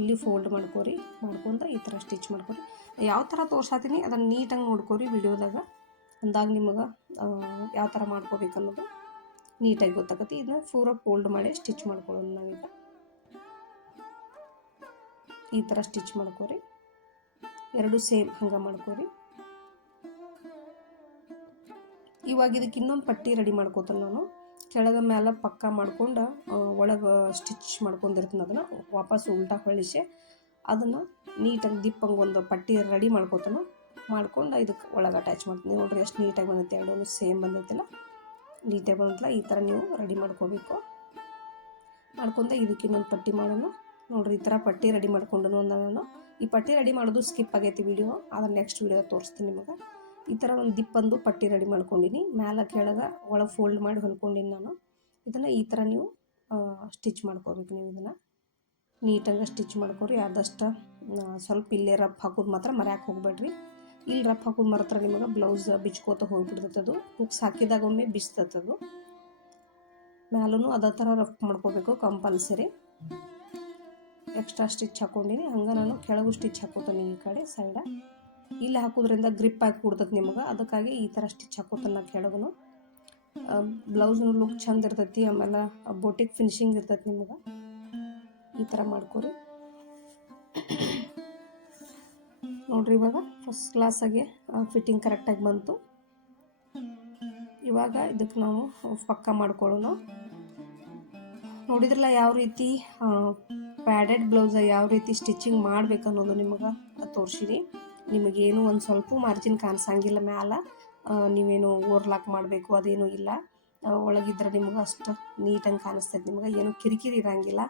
ಇಲ್ಲಿ ಫೋಲ್ಡ್ ಮಾಡ್ಕೊಂಡು ಈ ಥರ ಸ್ಟಿಚ್ ಮಾಡ್ಕೊರಿ. ಯಾವ ಥರ ತೋರ್ಸಾತೀನಿ ಅದನ್ನು ನೀಟಾಗಿ ನೋಡ್ಕೊರಿ ವಿಡಿಯೋದಾಗ. ಅಂದಾಗ ನಿಮಗೆ ಯಾವ ಥರ ಮಾಡ್ಕೋಬೇಕು ಅನ್ನೋದು ನೀಟಾಗಿ ಗೊತ್ತಾಗತ್ತೆ. ಇದನ್ನ ಪೂರ ಫೋಲ್ಡ್ ಮಾಡಿ ಸ್ಟಿಚ್ ಮಾಡ್ಕೊಳ್ಳೋಣ ನಾವೀಗ. ಈ ಥರ ಸ್ಟಿಚ್ ಮಾಡ್ಕೊರಿ, ಎರಡು ಸೇಮ್ ಹಂಗೆ ಮಾಡ್ಕೊರಿ. ಇವಾಗ ಇದಕ್ಕೆ ಇನ್ನೊಂದು ಪಟ್ಟಿ ರೆಡಿ ಮಾಡ್ಕೋತೀನಿ ನಾನು. ಕೆಳಗೆ ಮೇಲೆ ಪಕ್ಕ ಮಾಡ್ಕೊಂಡು ಒಳಗೆ ಸ್ಟಿಚ್ ಮಾಡ್ಕೊಂಡಿರ್ತೀನಿ. ಅದನ್ನು ವಾಪಸ್ ಉಲ್ಟಾ ಹೊಳಿಸಿ ಅದನ್ನು ನೀಟಾಗಿ ದಿಪ್ಪಂಗೆ ಒಂದು ಪಟ್ಟಿ ರೆಡಿ ಮಾಡ್ಕೋತಾನು. ಮಾಡ್ಕೊಂಡು ಇದಕ್ಕೆ ಒಳಗೆ ಅಟ್ಯಾಚ್ ಮಾಡ್ತೀನಿ. ನೋಡ್ರಿ ಎಷ್ಟು ನೀಟಾಗಿ ಬಂದೈತೆ, ಎರಡೂ ಸೇಮ್ ಬಂದೈತಿಲ್ಲ, ನೀಟಾಗಿ ಬಂದಿಲ್ಲ. ಈ ಥರ ನೀವು ರೆಡಿ ಮಾಡ್ಕೋಬೇಕು. ಮಾಡ್ಕೊಂಡು ಇದಕ್ಕೆ ಇನ್ನೊಂದು ಪಟ್ಟಿ ಮಾಡೋಣ. ನೋಡ್ರಿ ಈ ಥರ ಪಟ್ಟಿ ರೆಡಿ ಮಾಡ್ಕೊಂಡು ನಾನು ಈ ಪಟ್ಟಿ ರೆಡಿ ಮಾಡೋದು ಸ್ಕಿಪ್ ಆಗೈತಿ ವಿಡಿಯೋ, ಅದನ್ನು ನೆಕ್ಸ್ಟ್ ವಿಡಿಯೋ ತೋರಿಸ್ತೀನಿ ನಿಮಗೆ. ಈ ಥರ ಒಂದು ದಿಪ್ಪಂದು ಪಟ್ಟಿ ರೆಡಿ ಮಾಡ್ಕೊಂಡಿನಿ. ಮೇಲೆ ಕೆಳಗೆ ಒಳಗೆ ಫೋಲ್ಡ್ ಮಾಡಿ ಹೊಲ್ಕೊಂಡಿನಿ ನಾನು. ಇದನ್ನು ಈ ಥರ ನೀವು ಸ್ಟಿಚ್ ಮಾಡ್ಕೋಬೇಕು. ನೀವು ಇದನ್ನು ನೀಟಾಗಿ ಸ್ಟಿಚ್ ಮಾಡ್ಕೊರಿ. ಆದಷ್ಟು ಸ್ವಲ್ಪ ಇಲ್ಲೇ ರಫ್ ಹಾಕೋದು ಮಾತ್ರ ಮರ್ಯಾಕೆ ಹೋಗ್ಬೇಡ್ರಿ. ಇಲ್ಲಿ ರಫ್ ಹಾಕೋದು ಮರತ್ರ ನಿಮಗೆ ಬ್ಲೌಸ್ ಬಿಚ್ಕೋತ ಹೋಗ್ಬಿಡ್ತೈತದು. ಹುಕ್ಸ್ ಹಾಕಿದಾಗ ಒಮ್ಮೆ ಬಿಸ್ತತದು. ಮ್ಯಾಲೂ ಅದೇ ಥರ ರಫ್ ಮಾಡ್ಕೋಬೇಕು ಕಂಪಲ್ಸರಿ. ಎಕ್ಸ್ಟ್ರಾ ಸ್ಟಿಚ್ ಹಾಕ್ಕೊಂಡಿನಿ, ಹಂಗೆ ನಾನು ಕೆಳಗೂ ಸ್ಟಿಚ್ ಹಾಕೋತೀನಿ ಈ ಕಡೆ ಸೈಡ. ಇಲ್ಲಿ ಹಾಕೋದ್ರಿಂದ ಗ್ರಿಪ್ ಆಗಿ ಕೊಡ್ತೈತಿ ನಿಮಗೆ, ಅದಕ್ಕಾಗಿ ಈ ಥರ ಸ್ಟಿಚ್ ಹಾಕೋತಾನೆ ನಾ ಕೆಳಗೂ. ಬ್ಲೌಸ್ನು ಲುಕ್ ಚಂದ ಇರ್ತೈತಿ, ಆಮೇಲೆ ಬೋಟಿಕ್ ಫಿನಿಶಿಂಗ್ ಇರ್ತೈತಿ ನಿಮಗೆ. ಈ ಥರ ಮಾಡ್ಕೊರಿ. ನೋಡ್ರಿ ಇವಾಗ ಫಸ್ಟ್ ಕ್ಲಾಸಾಗಿ ಫಿಟ್ಟಿಂಗ್ ಕರೆಕ್ಟಾಗಿ ಬಂತು. ಇವಾಗ ಇದಕ್ಕೆ ನಾವು ಪಕ್ಕ ಮಾಡ್ಕೊಳ್ಳೋಣ. ನೋಡಿದ್ರಲ್ಲ ಯಾವ ರೀತಿ ಪ್ಯಾಡೆಡ್ ಬ್ಲೌಸ ಯಾವ ರೀತಿ ಸ್ಟಿಚಿಂಗ್ ಮಾಡ್ಬೇಕು ಅನ್ನೋದು ನಿಮಗೆ ತೋರಿಸಿರಿ. ನಿಮಗೇನು ಒಂದು ಸ್ವಲ್ಪ ಮಾರ್ಜಿನ್ ಕಾಣಿಸಂಗಿಲ್ಲ ಮ್ಯಾಲ, ನೀವೇನು ಓವರ್ಲಾಕ್ ಮಾಡಬೇಕು ಅದೇನೂ ಇಲ್ಲ. ಒಳಗಿದ್ರೆ ನಿಮ್ಗೆ ಅಷ್ಟು ನೀಟಾಗಿ ಕಾಣಿಸ್ತೈತೆ. ನಿಮ್ಗೆ ಏನು ಕಿರಿಕಿರಿ ಇರೋಂಗಿಲ್ಲ.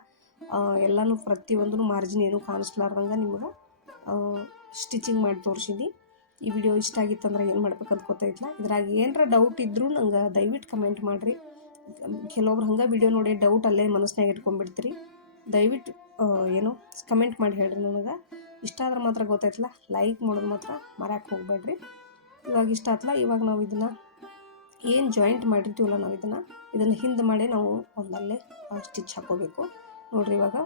ಎಲ್ಲನೂ ಪ್ರತಿಯೊಂದೂ ಮಾರ್ಜಿನ್ ಏನೂ ಕಾಣಿಸ್ಲಾರ್ದಂಗೆ ನಿಮ್ಗೆ ಸ್ಟಿಚಿಂಗ್ ಮಾಡಿ ತೋರಿಸಿನಿ. ಈ ವಿಡಿಯೋ ಇಷ್ಟ ಆಗಿತ್ತಂದ್ರೆ ಏನು ಮಾಡ್ಬೇಕಂತ ಗೊತ್ತಾಯ್ತಲ್ಲ. ಇದ್ರಾಗ ಏನರ ಡೌಟ್ ಇದ್ದರೂ ನಂಗೆ ದಯವಿಟ್ಟು ಕಮೆಂಟ್ ಮಾಡಿರಿ. ಕೆಲವೊಬ್ರು ಹಂಗೆ ವಿಡಿಯೋ ನೋಡಿ ಡೌಟ್ ಅಲ್ಲೇ ಮನಸ್ಸಿನಾಗ ಇಟ್ಕೊಂಡ್ಬಿಡ್ತೀರಿ. ದಯವಿಟ್ಟು ಏನೋ ಕಮೆಂಟ್ ಮಾಡಿ ಹೇಳ್ರಿ. ನನಗೆ ಇಷ್ಟ ಆದ್ರೆ ಮಾತ್ರ ಗೊತ್ತಾಯ್ತಲ್ಲ, ಲೈಕ್ ಮಾಡೋದು ಮಾತ್ರ ಮರ್ಯಾಕೆ ಹೋಗ್ಬೇಡ್ರಿ. ಇವಾಗ ಇಷ್ಟ ಆಯ್ತಲ್ಲ, ಇವಾಗ ನಾವು ಇದನ್ನು ಏನು ಜಾಯಿಂಟ್ ಮಾಡಿರ್ತೀವಲ್ಲ ನಾವು ಇದನ್ನು ಹಿಂದೆ ಮಾಡಿ ನಾವು ಒಂದಲ್ಲೇ ಸ್ಟಿಚ್ ಹಾಕೋಬೇಕು. ನೋಡಿರಿ ಇವಾಗ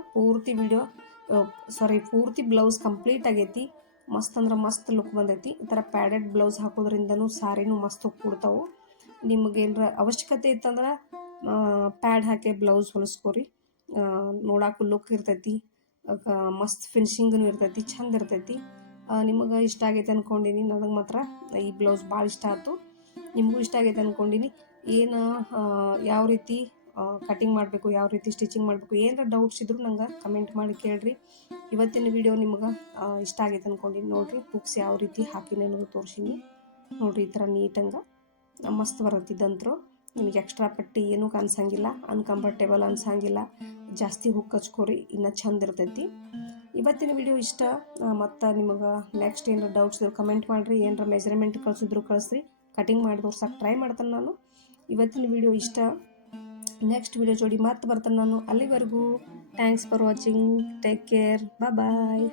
ಪೂರ್ತಿ ಬ್ಲೌಸ್ ಕಂಪ್ಲೀಟ್ ಆಗೈತಿ. ಮಸ್ತ್ ಅಂದ್ರೆ ಮಸ್ತ್ ಲುಕ್ ಬಂದೈತಿ. ಈ ಥರ ಪ್ಯಾಡೆಡ್ ಬ್ಲೌಸ್ ಹಾಕೋದ್ರಿಂದನೂ ಸಾರಿನೂ ಮಸ್ತ್ ಕೂಡ್ತಾವೆ. ನಿಮಗೇನರ ಅವಶ್ಯಕತೆ ಇತ್ತಂದ್ರೆ ಪ್ಯಾಡ್ ಹಾಕಿ ಬ್ಲೌಸ್ ಹೊಲಿಸ್ಕೊರಿ. ನೋಡೋಕ್ಕೂ ಲುಕ್ ಇರ್ತೈತಿ, ಮಸ್ತ್ ಫಿನಿಶಿಂಗೂ ಇರ್ತೈತಿ, ಚಂದ ಇರ್ತೈತಿ. ನಿಮಗೆ ಇಷ್ಟ ಆಗೈತೆ ಅಂದ್ಕೊಂಡಿನಿ. ನನಗೆ ಮಾತ್ರ ಈ ಬ್ಲೌಸ್ ಭಾಳ ಇಷ್ಟ ಆಯ್ತು. ನಿಮಗೂ ಇಷ್ಟ ಆಗೈತೆ ಅಂದ್ಕೊಂಡಿನಿ. ಏನು ಯಾವ ರೀತಿ ಕಟಿಂಗ್ ಮಾಡಬೇಕು, ಯಾವ ರೀತಿ ಸ್ಟಿಚಿಂಗ್ ಮಾಡಬೇಕು, ಏನಾರ ಡೌಟ್ಸ್ ಇದ್ದರೂ ನಂಗೆ ಕಮೆಂಟ್ ಮಾಡಿ ಕೇಳಿರಿ. ಇವತ್ತಿನ ವಿಡಿಯೋ ನಿಮ್ಗೆ ಇಷ್ಟ ಆಗೈತೆ ಅಂದ್ಕೊಂಡಿನಿ. ನೋಡಿರಿ ಹುಕ್ಸ್ ಯಾವ ರೀತಿ ಹಾಕಿನಿ ಅನ್ನೋದು ತೋರಿಸೀನಿ. ನೋಡಿರಿ ಈ ಥರ ನೀಟಂಗೆ ಮಸ್ತ್ ಬರತ್ತಿದ್ದಂತರು. ನಿಮಗೆ ಎಕ್ಸ್ಟ್ರಾ ಪಟ್ಟಿ ಏನೂ ಕಾಣಿಸಂಗಿಲ್ಲ, ಅನ್ಕಂಫರ್ಟೇಬಲ್ ಅನ್ಸಂಗಿಲ್ಲ. ಜಾಸ್ತಿ ಹುಕ್ ಹಚ್ಕೋರಿ, ಇನ್ನೂ ಚಂದ ಇರ್ತೈತಿ. ಇವತ್ತಿನ ವಿಡಿಯೋ ಇಷ್ಟ. ಮತ್ತು ನಿಮಗೆ ನೆಕ್ಸ್ಟ್ ಏನಾರ ಡೌಟ್ಸ್ ಇದ್ರೆ ಕಮೆಂಟ್ ಮಾಡಿರಿ. ಏನಾರ ಮೆಜರ್ಮೆಂಟ್ ಕಳಿಸಿದ್ರು ಕಳಿಸ್ರಿ, ಕಟಿಂಗ್ ಮಾಡಿ ತೋರ್ಸಕ್ಕೆ ಟ್ರೈ ಮಾಡ್ತೇನೆ ನಾನು. ಇವತ್ತಿನ ವಿಡಿಯೋ ಇಷ್ಟ. ನೆಕ್ಸ್ಟ್ ವಿಡಿಯೋ ಜೋಡಿ ಮತ್ತೆ ಬರ್ತಾನೆ ನಾನು. ಅಲ್ಲಿವರೆಗೂ thanks for watching. Take care. Bye.